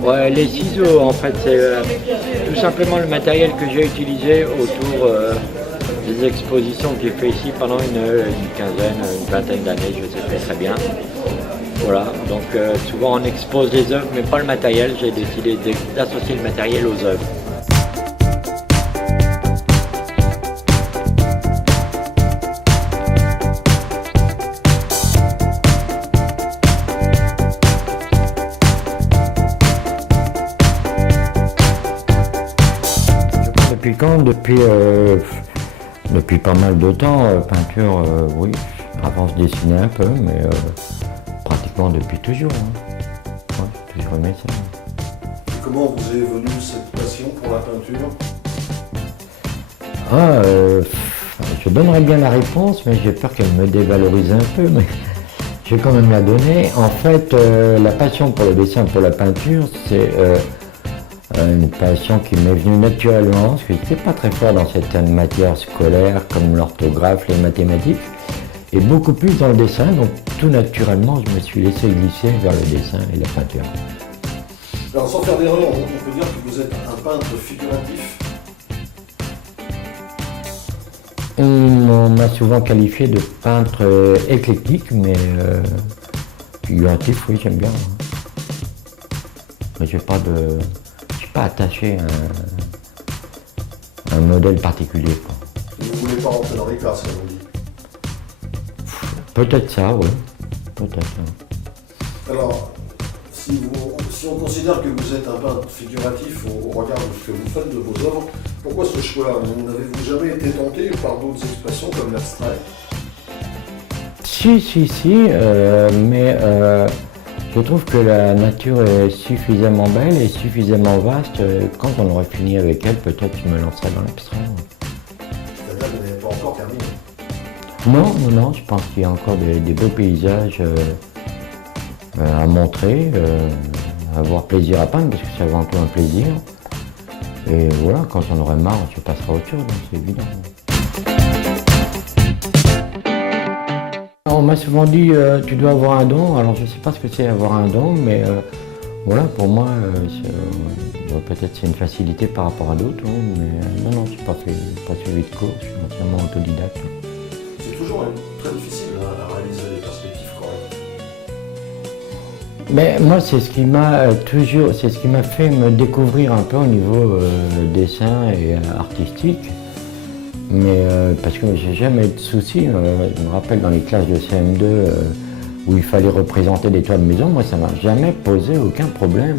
Ouais, les ciseaux, en fait, c'est tout simplement le matériel que j'ai utilisé autour des expositions que j'ai fait ici pendant une quinzaine, une vingtaine d'années, je sais pas très bien. Voilà, donc souvent on expose les œuvres, mais pas le matériel. J'ai décidé d'associer le matériel aux œuvres. Depuis quand? Depuis pas mal de temps. Peinture, oui, avant je dessinais un peu, mais pratiquement depuis toujours. Hein. Ouais, toujours aimé ça. Et comment vous est venue cette passion pour la peinture? Je donnerais bien la réponse, mais j'ai peur qu'elle me dévalorise un peu, mais je vais quand même la donner. En fait, la passion pour le dessin, pour la peinture, c'est une passion qui m'est venue naturellement, parce que je n'étais pas très fort dans certaines matières scolaires comme l'orthographe, les mathématiques, et beaucoup plus dans le dessin, donc tout naturellement je me suis laissé glisser vers le dessin et la peinture. Alors sans faire d'erreur, on peut dire que vous êtes un peintre figuratif. On m'a souvent qualifié de peintre éclectique, mais figuratif, oui, j'aime bien. Mais je ne suis pas attaché à un modèle particulier. Quoi. Vous ne voulez pas rentrer dans les classes, comme on dit. Peut-être ça, oui. Peut-être. Alors, si on considère que vous êtes un peintre figuratif au regard de ce que vous faites de vos œuvres, pourquoi ce choix? N'avez-vous jamais été tenté par d'autres expressions comme l'abstrait? Si, mais je trouve que la nature est suffisamment belle et suffisamment vaste. Quand on aurait fini avec elle, peut-être je me lancerais dans l'abstrait. C'est-à-dire que vous n'avez pas encore terminé? Non, je pense qu'il y a encore des beaux paysages à montrer, à avoir plaisir à peindre, parce que c'est avant tout un plaisir. Et voilà, quand on aurait marre, je passerai à autre chose, c'est évident. On m'a souvent dit tu dois avoir un don. Alors je ne sais pas ce que c'est avoir un don, mais voilà, pour moi, peut-être c'est une facilité par rapport à d'autres, hein, mais non, je n'ai pas suivi de cours, je suis entièrement autodidacte. C'est toujours très difficile à réaliser des perspectives correctes. Mais moi, c'est ce qui m'a fait me découvrir un peu au niveau dessin et artistique. Mais parce que j'ai jamais eu de soucis. Je me rappelle dans les classes de CM2 où il fallait représenter des toits de maison, moi ça m'a jamais posé aucun problème.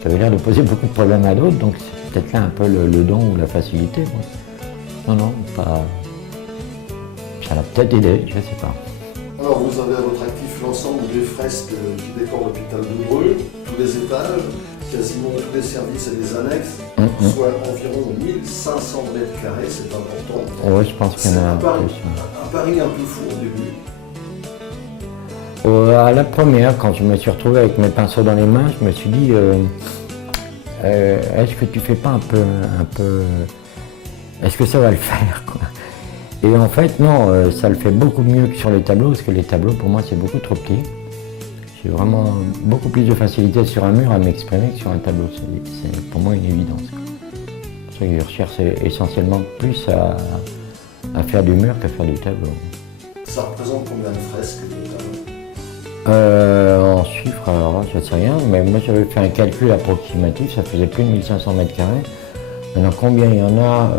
Ça avait l'air de poser beaucoup de problèmes à d'autres, donc c'est peut-être là un peu le don ou la facilité. Moi. Non, pas. Ça l'a peut-être aidé, je ne sais pas. Alors vous avez à votre actif l'ensemble des fresques qui décorent l'hôpital de Dreux, tous les étages, quasiment tous les services et les annexes, soit environ 1500 mètres carrés, c'est important. Oui, je pense qu'il y en a un peu plus. Un pari un peu fou au début. À la première, quand je me suis retrouvé avec mes pinceaux dans les mains, je me suis dit est-ce que tu fais pas un peu est-ce que ça va le faire quoi. Et en fait non, ça le fait beaucoup mieux que sur les tableaux, parce que les tableaux pour moi c'est beaucoup trop petit. J'ai vraiment beaucoup plus de facilité sur un mur à m'exprimer que sur un tableau. C'est pour moi une évidence. Quoi. Je recherche essentiellement plus à faire du mur qu'à faire du tableau. Ça représente combien de fresques total? En chiffres, alors là, je ne sais rien, mais moi j'avais fait un calcul approximatif, ça faisait plus de 1500 mètres carrés. Maintenant, combien il y en a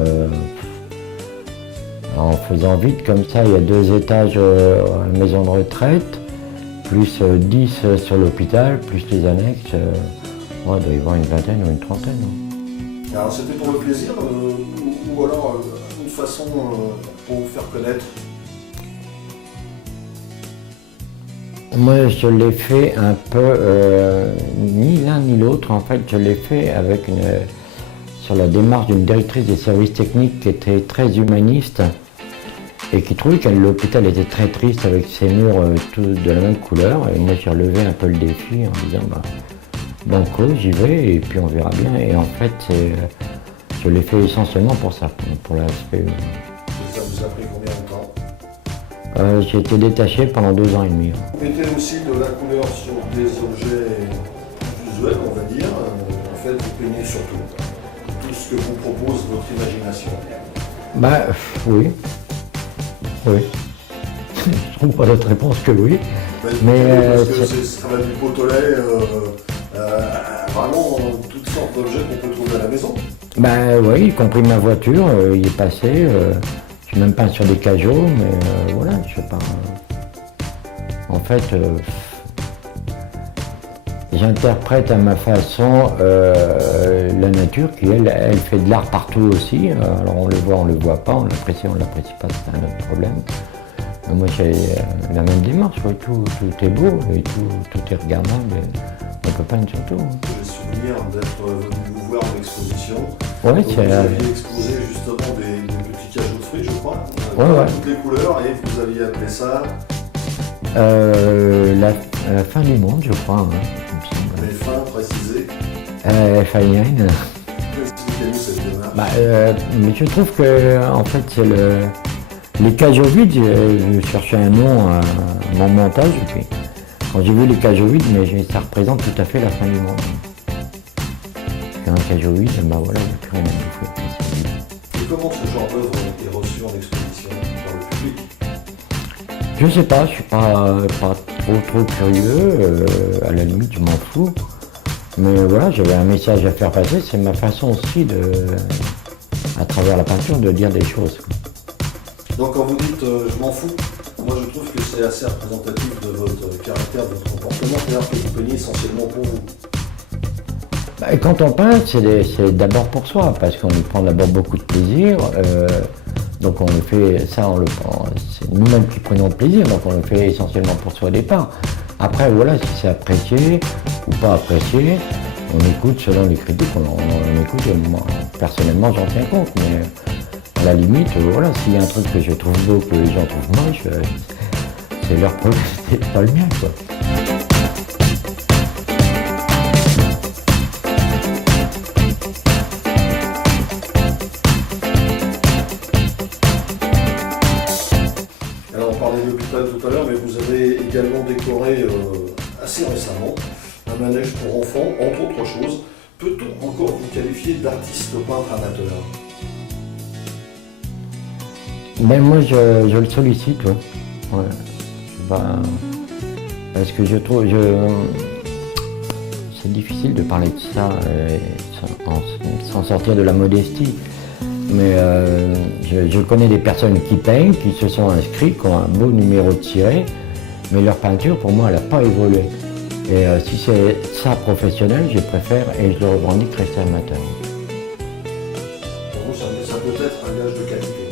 en faisant vite, comme ça, il y a 2 étages à la maison de retraite, plus 10 sur l'hôpital, plus les annexes, il doit y avoir une vingtaine ou une trentaine. Hein. Alors c'était pour le plaisir ou alors une façon pour vous faire connaître? Moi, je l'ai fait un peu, ni l'un ni l'autre. En fait, je l'ai fait sur la démarche d'une directrice des services techniques qui était très humaniste et qui trouvait que l'hôpital était très triste avec ses murs tous de la même couleur. Et moi, j'ai relevé un peu le défi en disant, banco, j'y vais et puis on verra bien. Et en fait, je l'ai fait essentiellement pour ça, pour la SPE. Ça vous a pris combien de temps? J'ai été détaché pendant 2 ans et demi. Vous mettez aussi de la couleur sur des objets visuels, on va dire. En fait, vous peignez sur tout ce que vous propose votre imagination. Oui. Oui. Je trouve pas d'autre réponse que oui. Mais parce que ça va du pot-au-lait, vraiment toutes sortes d'objets qu'on peut trouver à la maison. Oui, y compris ma voiture, il est passé. Je suis même peint sur des cajots, mais voilà, je sais pas. En fait, j'interprète à ma façon la nature qui, elle fait de l'art partout aussi. Alors on le voit pas, on l'apprécie pas, c'est un autre problème. Mais moi j'ai la même démarche, oui, tout est beau et tout est regardable. On peut peindre sur tout. J'ai souvenir d'être venu vous voir en exposition. Ouais, vous aviez exposé justement des petits cajots de fruits, je crois. Ouais. Toutes les couleurs et vous aviez appelé ça la fin du monde, je crois. Hein, les fins précisées. FIN. Expliquez-nous cette démarche. Mais je trouve que en fait c'est les cajots vides, je cherchais un nom à mon montage et puis quand j'ai vu les cajots vides, mais ça représente tout à fait la fin du monde. Un cajot vide, voilà, il n'y a plus rien à bouffer. Et comment ce genre d'œuvre est reçu en exposition par le public? Je sais pas, je suis pas trop curieux, à la limite je m'en fous. Mais voilà, j'avais un message à faire passer, c'est ma façon aussi à travers la peinture, de dire des choses. Donc quand vous dites je m'en fous, moi je trouve que c'est assez représentatif de votre caractère, de votre comportement, c'est-à-dire que vous peignez essentiellement pour vous. Et quand on peint, c'est d'abord pour soi, parce qu'on y prend d'abord beaucoup de plaisir. Donc on le fait, c'est nous-mêmes qui prenons plaisir, donc on le fait essentiellement pour soi au départ. Après voilà, si c'est apprécié ou pas apprécié, on écoute selon les critiques, on écoute, et moi personnellement j'en tiens compte, mais à la limite, voilà, s'il y a un truc que je trouve beau, que les gens trouvent moche, c'est leur problème, c'est pas le mien, quoi. Alors on parlait de l'hôpital tout à l'heure, mais vous avez également décoré assez récemment un manège pour enfants, entre autres choses. Peut-on encore vous qualifier d'artiste peintre amateur? Mais moi je le sollicite, ouais. Parce que je trouve, c'est difficile de parler de ça sans sortir de la modestie. Mais je connais des personnes qui peignent, qui se sont inscrits, qui ont un beau numéro de tiré, mais leur peinture pour moi elle n'a pas évolué. Et si c'est ça professionnel, je préfère et je le revendique rester amateur. Pour vous, ça peut être un gage de qualité.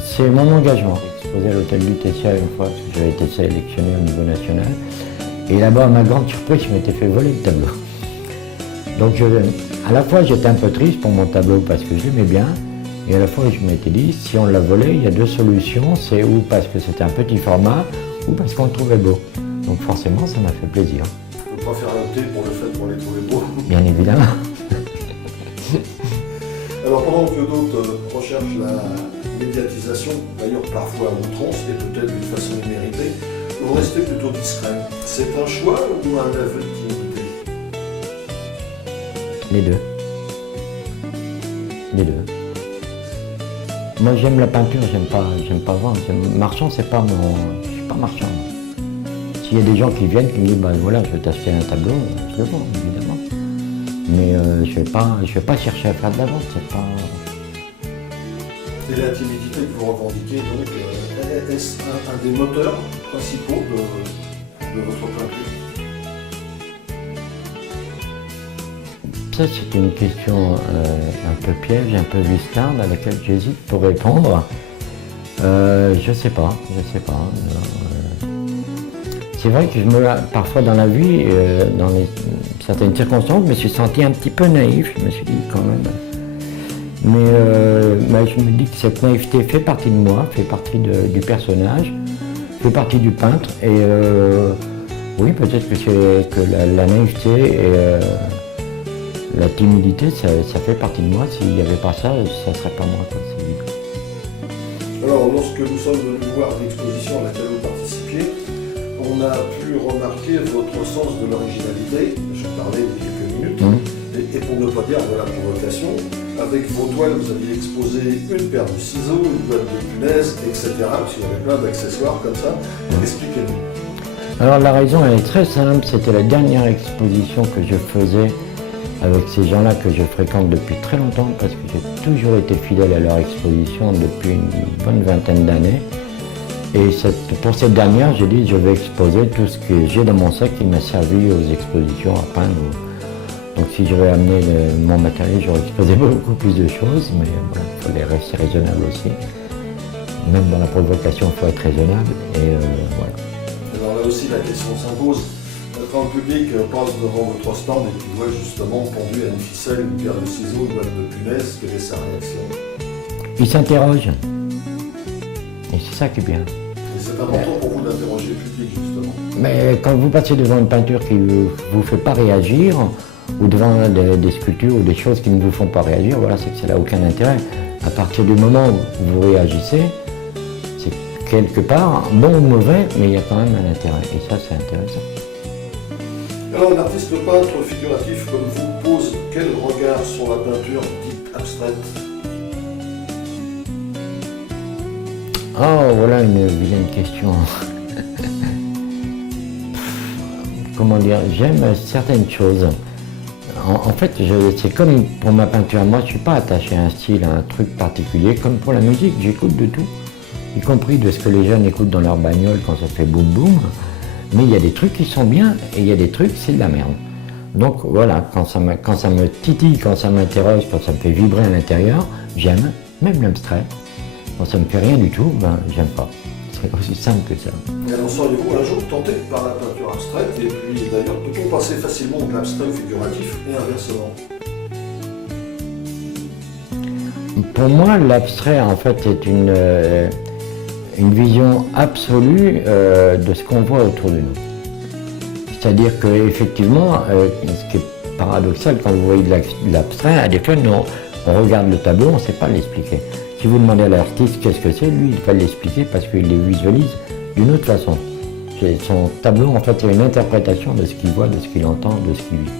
C'est mon engagement. J'ai exposé à l'hôtel du Tessia une fois, parce que j'avais été sélectionné au niveau national. Et là-bas, à ma grande surprise, je m'étais fait voler le tableau. Donc à la fois j'étais un peu triste pour mon tableau parce que je l'aimais bien, et à la fois je m'étais dit, si on l'a volé, il y a 2 solutions, c'est ou parce que c'était un petit format, ou parce qu'on le trouvait beau. Donc forcément, ça m'a fait plaisir. Je préfère opter pour le fait qu'on les trouvait beaux. Bien évidemment. Alors pendant que d'autres recherchent la médiatisation, d'ailleurs parfois à outrance et peut-être d'une façon imméritée, vous restez plutôt discret. C'est un choix ou un aveu de timidité? Les deux. Les deux. Moi j'aime la peinture, j'aime pas vendre. Marchand, c'est pas je suis pas marchand. S'il y a des gens qui viennent, qui me disent, voilà, je vais t'acheter un tableau, je le vends, évidemment. Mais je vais pas chercher à faire de la vente, c'est pas... Et la timidité que vous revendiquez, donc, est-ce un des moteurs principaux de votre peinture? Ça, c'est une question un peu piège, un peu vistarde, à laquelle j'hésite pour répondre. Je sais pas. c'est vrai que parfois dans la vie, dans certaines circonstances, je me suis senti un petit peu naïf, je me suis dit quand même. Mais je me dis que cette naïveté fait partie de moi, fait partie du personnage, fait partie du peintre. Et oui, peut-être que la naïveté et la timidité, ça fait partie de moi. S'il n'y avait pas ça, ça ne serait pas moi, quoi, c'est évident. Alors, lorsque nous sommes venus voir l'exposition à laquelle vous participiez, on a pu remarquer votre sens de l'originalité, j'en parlais il y a quelques minutes, et pour ne pas dire de la provocation, avec vos toiles, vous aviez exposé une paire de ciseaux, une boîte de punaises, etc., parce qu'il y avait plein d'accessoires comme ça. Expliquez-nous. Alors la raison, elle est très simple, c'était la dernière exposition que je faisais avec ces gens-là que je fréquente depuis très longtemps, parce que j'ai toujours été fidèle à leur exposition depuis une bonne vingtaine d'années. Et pour cette dernière, j'ai dit je vais exposer tout ce que j'ai dans mon sac qui m'a servi aux expositions à peindre. Donc si j'avais amené mon matériel, j'aurais exposé beaucoup plus de choses, mais voilà, il fallait rester raisonnable aussi. Même dans la provocation, il faut être raisonnable. Et voilà. Alors là aussi, la question s'impose. Quand le public passe devant votre stand et qu'il voit justement pendu à une ficelle, une paire de ciseaux, une boîte de punaises, quelle est sa réaction? Il s'interroge. Et c'est ça qui est bien. Et c'est important pour vous d'interroger le public, justement. Mais quand vous passez devant une peinture qui ne vous fait pas réagir, ou devant des sculptures ou des choses qui ne vous font pas réagir, voilà, c'est que ça n'a aucun intérêt. À partir du moment où vous réagissez, c'est quelque part, bon ou mauvais, mais il y a quand même un intérêt. Et ça, c'est intéressant. Alors, un artiste peintre figuratif comme vous pose quel regard sur la peinture dite abstraite? Oh, voilà une vilaine question. Comment dire, j'aime certaines choses. En fait, c'est comme pour ma peinture. Moi, je ne suis pas attaché à un style, à un truc particulier. Comme pour la musique, j'écoute de tout. Y compris de ce que les jeunes écoutent dans leur bagnole quand ça fait boum boum. Mais il y a des trucs qui sont bien et il y a des trucs, c'est de la merde. Donc voilà, quand ça me titille, quand ça m'interroge, quand ça me fait vibrer à l'intérieur, j'aime, même l'abstrait. Quand ça me fait rien du tout, ben j'aime pas. C'est aussi simple que ça. Et alors seriez-vous un jour tenté par la peinture abstraite? Et puis d'ailleurs, peut-on passer facilement de l'abstrait au figuratif et inversement? Pour moi, l'abstrait en fait est une vision absolue de ce qu'on voit autour de nous. C'est-à-dire qu'effectivement, ce qui est paradoxal quand vous voyez de l'abstrait, des fois on regarde le tableau, on ne sait pas l'expliquer. Si vous demandez à l'artiste qu'est-ce que c'est, lui il va l'expliquer parce qu'il les visualise d'une autre façon. Son tableau en fait c'est une interprétation de ce qu'il voit, de ce qu'il entend, de ce qu'il vit.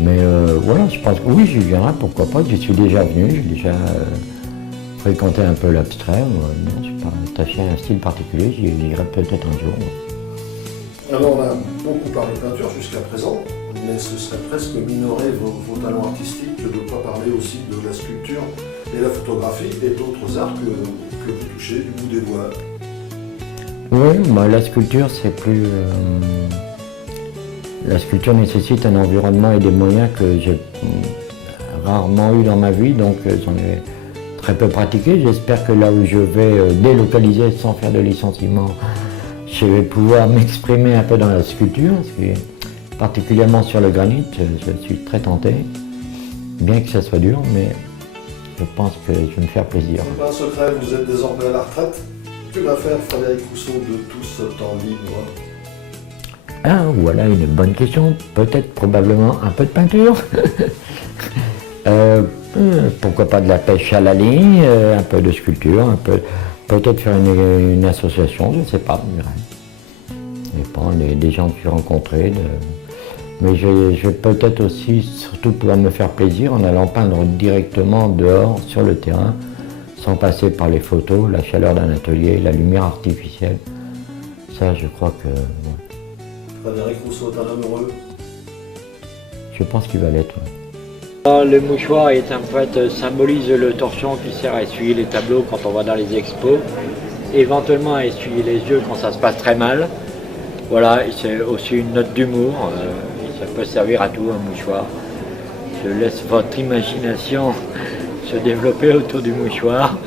Mais voilà, je pense que oui, j'y viendrai, pourquoi pas, j'y suis déjà venu, j'ai déjà fréquenté un peu l'abstrait. Non, je ne suis pas attaché à un style particulier, j'y irai peut-être un jour. Alors on a beaucoup parlé peinture jusqu'à présent, mais ce serait presque minorer vos talents artistiques que de ne pas parler aussi de la sculpture et la photographie et d'autres arts que vous touchez du bout des doigts. Oui, bah, la sculpture c'est plus... La sculpture nécessite un environnement et des moyens que j'ai rarement eu dans ma vie, donc j'en ai très peu pratiqué. J'espère que là où je vais délocaliser sans faire de licenciement, je vais pouvoir m'exprimer un peu dans la sculpture, particulièrement sur le granit, je suis très tenté, bien que ça soit dur, mais je pense que je vais me faire plaisir. C'est pas un secret, vous êtes désormais à la retraite. Que va faire Frédéric Rousseau de tout ce temps libre? Ah, voilà une bonne question. Peut-être, probablement, un peu de peinture. Pourquoi pas de la pêche à la ligne, un peu de sculpture, peut-être faire une association, je ne sais pas. Ça dépend des gens que j'ai rencontrés. Mais je vais peut-être aussi, surtout pouvoir me faire plaisir en allant peindre directement dehors, sur le terrain, sans passer par les photos, la chaleur d'un atelier, la lumière artificielle. Ça, je crois que... Frédéric Rousseau est un homme heureux. Je pense qu'il va l'être. Le mouchoir symbolise le torchon qui sert à essuyer les tableaux quand on va dans les expos, éventuellement à essuyer les yeux quand ça se passe très mal. Voilà, et c'est aussi une note d'humour, ça peut servir à tout un mouchoir. Je laisse votre imagination se développer autour du mouchoir.